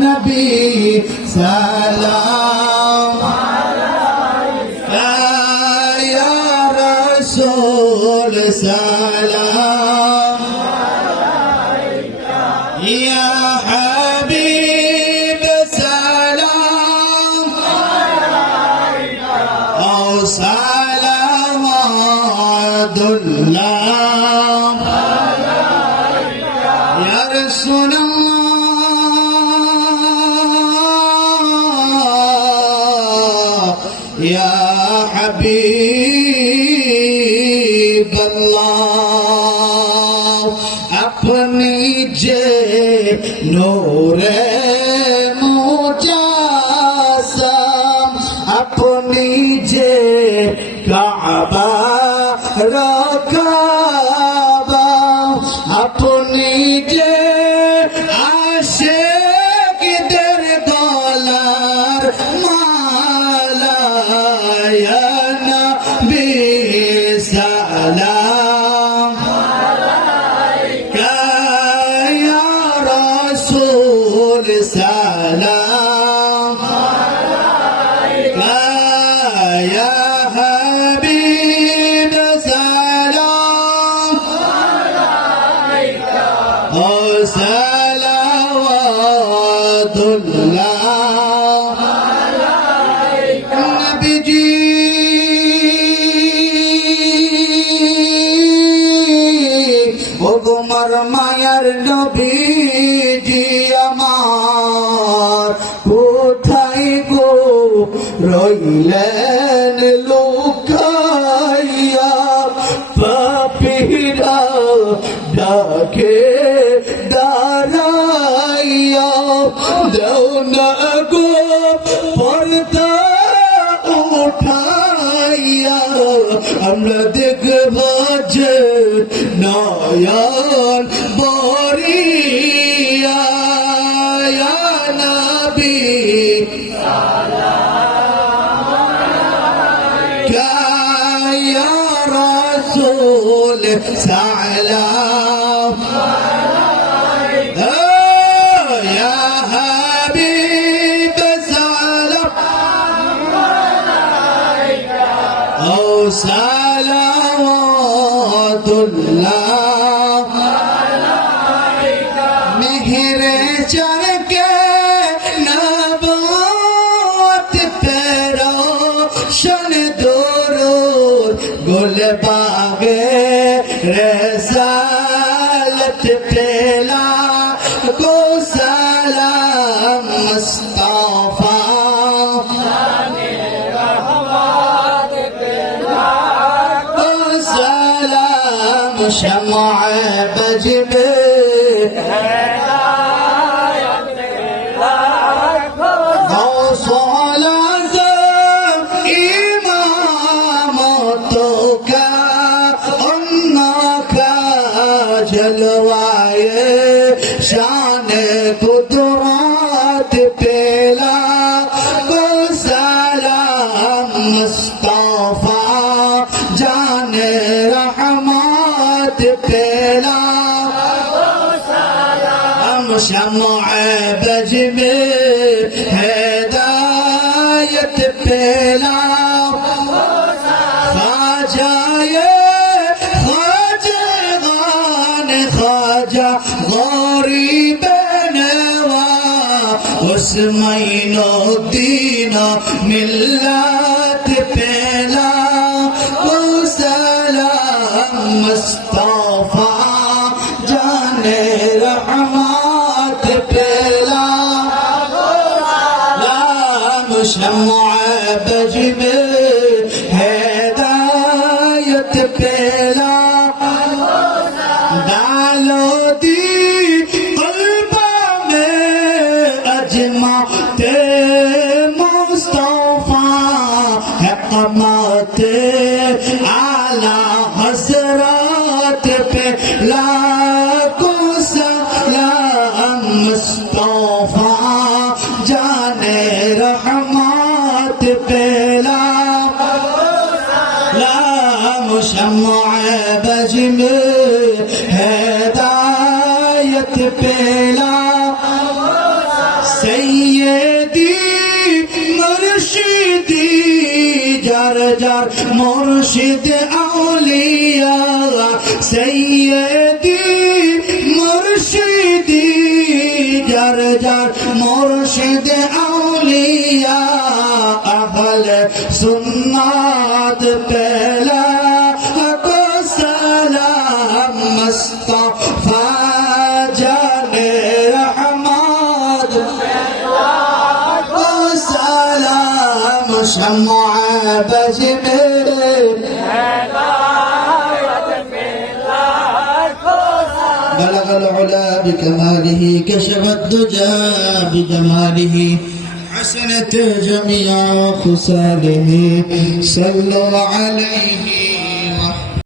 নবী সালাম ইয়া রাসূল সালাম ইয়া হাবিব সালাম ও সালাওয়াতুল্লাহ ইয়া রাসূলুল্লাহ ইয়া হাবিবাল্লাহ আপনি যে নূরে মুজাসসাম আপনি যে কাবা কাবা আপনি যে আশিকদের গলার মালা ইয়া নবী সালাম আলাইকা ইয়া রাসূল সালাম আলাইকা ইয়া হাবিব সালাম আলাইকা ও সালাওয়াতুল্লাহ আলাইকা নবীজি ও গোমর মায়ার নবীজি আমার কোথায় গো রইলেন লুকাইয়া পাপীরা ডাকে দাঁড়াইয়া দেও না গো পর্দা উঠাইয়া আমরা দেখব যে নয়ন বরিয়া ইয়া নবী ইয়া রাসূল সালাম আলাইকা ইয়া হাবিব সালাম আলাইকা ও সালাওয়াতুল্লাহ আলাইকা মেহেরে চরকে নবুয়ত পেরো শোন দুরূদ গুলবাগে রসালত পেলা গো সালাম মুস্তাফা শানে রহমত পেলা গো সালাম শমআ বজবে হেদায়েত পেলা গো সালাম ইমামতো কা जलवाए शान कुदरत पेला को सलाम मुस्तफा जाने रहमत पेला को सलाम शमअ बज में हिदायत पेला ख्वाजा गरीब नवा उस्मैनुद्दीन मिल्लत पेला को सलाम मुस्तफा जाने रहमत पेला सलाम शमअ बज में हिदायत पेला डालो दी कल्बा में अजमाते मुस्तफा हकमते आला हजरत पे लाखो सलाम मुस्तफा जाने रहमत पे लाम शमअ बज में हिदायत पेला से যার যার মুর্শিদ আউলিয়া সৈয়দি মুর্শিদি যার যার মুর্শিদ আউলিয়া আহলে সুন্নাত পেলা কো সালাম মুস্তাফা জানে রহমত কো সালাম শমআ বজবে بلغ العلا بكماله كشف الدجى بجماله حسنت جميع خصاله صلوا عليه